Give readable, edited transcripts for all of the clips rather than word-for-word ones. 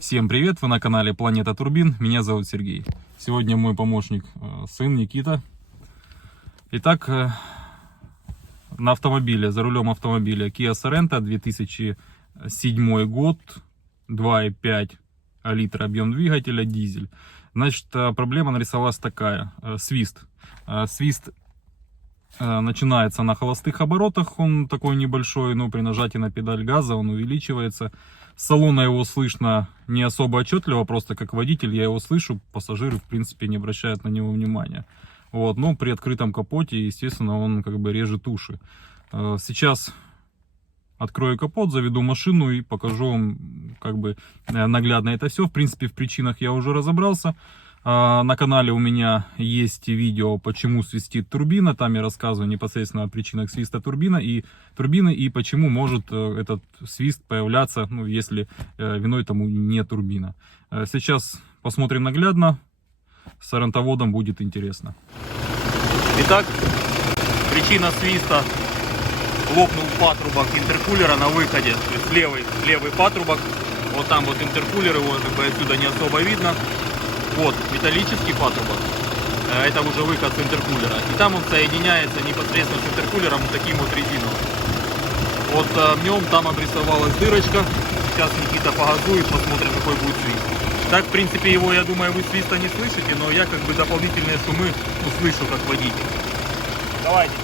Всем привет, вы на канале Планета Турбин, меня зовут Сергей. Сегодня мой помощник, сын Никита. Итак, на автомобиле, за рулем автомобиля Kia Sorento, 2007 год, 2,5 литра объем двигателя, дизель. Значит, проблема нарисовалась такая, свист. Свист начинается на холостых оборотах, он такой небольшой, но при нажатии на педаль газа он увеличивается. С салона его слышно не особо отчетливо, просто как водитель я его слышу, пассажиры в принципе не обращают на него внимания. Вот, но при открытом капоте, естественно, он как бы режет уши. Сейчас открою капот, заведу машину и покажу вам как бы наглядно это все. В принципе, в причинах я уже разобрался. На канале у меня есть видео, почему свистит турбина. Там я рассказываю непосредственно о причинах свиста турбины и почему может этот свист появляться, ну, если виной тому не турбина. Сейчас посмотрим наглядно. С сорентоводом будет интересно. Итак, причина свиста: лопнул патрубок интеркулера на выходе. То есть левый патрубок. Вот там вот интеркулер, его как бы отсюда не особо видно. Вот металлический патрубок, это уже выход с интеркулера, и там он соединяется непосредственно с интеркулером вот таким вот резиновым. Вот в нем там обрисовалась дырочка. Сейчас Никита погазует, посмотрим, какой будет свист. Так, в принципе, его, я думаю, вы свиста не слышите, но я как бы дополнительные шумы услышу как водитель. Давайте.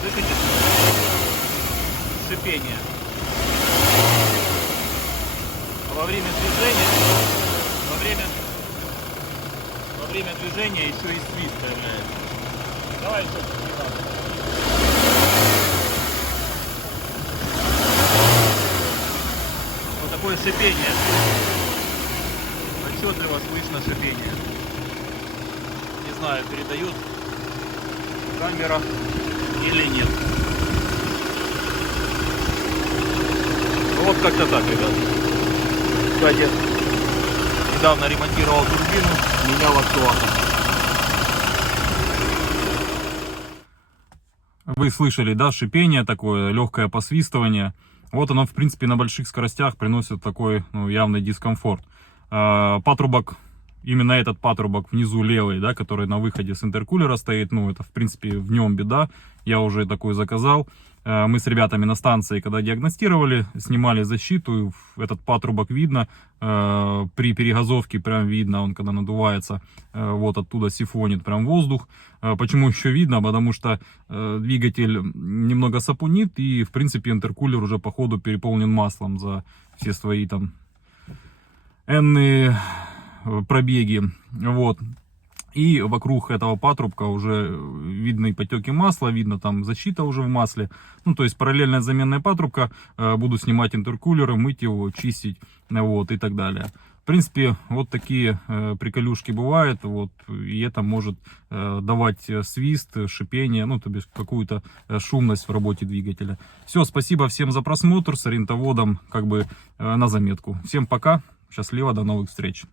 Слышите? Шипение. Во время движения еще и свист появляется. Давай еще немного. Вот такое шипение. Отчетливо слышно шипение. Не знаю, передает камера или нет. Вот как-то так, ребят. Кстати, недавно ремонтировал турбину, менял актуатор. Вы слышали, да, шипение такое, легкое посвистывание. Вот оно, в принципе, на больших скоростях приносит такой, ну, явный дискомфорт. Патрубок, именно этот патрубок внизу левый, да, который на выходе с интеркулера стоит, ну, это, в принципе, в нем беда. Я уже такой заказал. Мы с ребятами на станции, когда диагностировали, снимали защиту, этот патрубок видно, при перегазовке прям видно, он когда надувается, вот оттуда сифонит прям воздух. Почему еще видно? Потому что двигатель немного сапунит, и в принципе интеркулер уже по ходу переполнен маслом за все свои там энные пробеги, вот. И вокруг этого патрубка уже видны потеки масла, видно там защита уже в масле. Ну, то есть параллельная заменная патрубка. Буду снимать интеркулеры, мыть его, чистить, вот, и так далее. В принципе, вот такие приколюшки бывают, вот, и это может давать свист, шипение, ну, то есть какую-то шумность в работе двигателя. Все, спасибо всем за просмотр, с ориентоводом как бы на заметку. Всем пока, счастливо, до новых встреч.